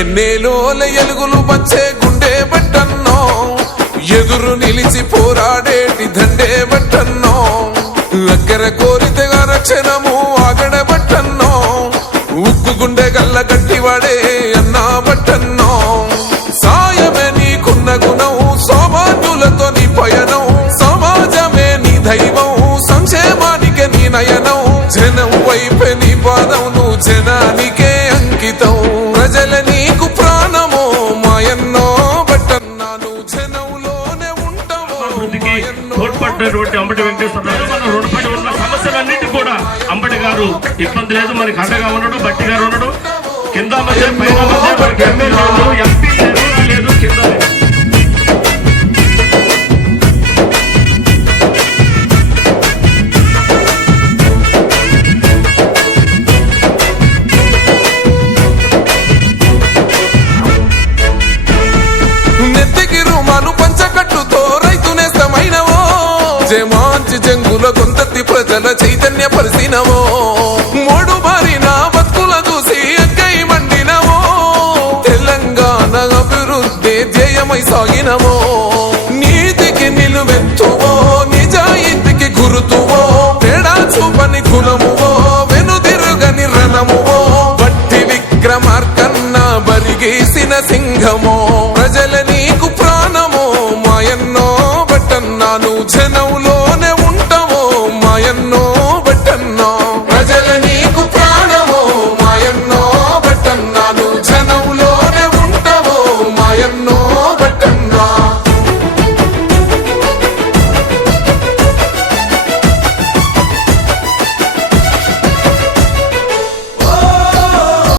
ఎన్నేలోల ఎలుగులు వచ్చే గుండె బట్టన్నో ఎదురు నిలిచి పోరాడేటి దండే బట్టన్నో అగ్గర కోరితగా రక్షణము ఆగడ బట్టన్నో ఉక్కు గుండె గల్ల గట్టివాడే అన్నా బట్టన్నో సాయమే నీకున్న గుణం సౌభాగ్యులతో నీ పయనం సమాజమే నీ దైవం సంక్షేమానికే నీ నయనం జనం వైపే నీ పాదం నువ్వు జనానికే అంకితం ప్రజల నీకు ప్రాణమో మాయన్నో బట్టన్నా నువ్వు జనంలోనే ఉంటావో తోడ్పడినటువంటి అంబటి వెంకటేశ్వరరావు మన రుణపడి ఉన్న సమస్యలన్నిటి కూడా అంబటి గారు ఇబ్బంది లేదు మనకి అండగా ఉన్నాడు బట్టి గారు ఉన్నాడు కింద మధ్య పైన మధ్య మనకి ఎమ్మెల్యేలు ఎంపీ లేదు కింద మంచి జంగుల కొంతతి ప్రజల చైతన్య పరిసినవో మూడు బారిన బతుకుల చూసి అక్కై మండినవో తెలంగాణ అభివృద్ధి ధ్యేయమై సాగినవో నీతికి నిలువెత్తువో నిజాయితీకి గురుతువో తేడా చూపని కులమువో వెనుదిరుగని రణమువో బట్టి విక్రమార్కన్న బరిగేసిన సింహమో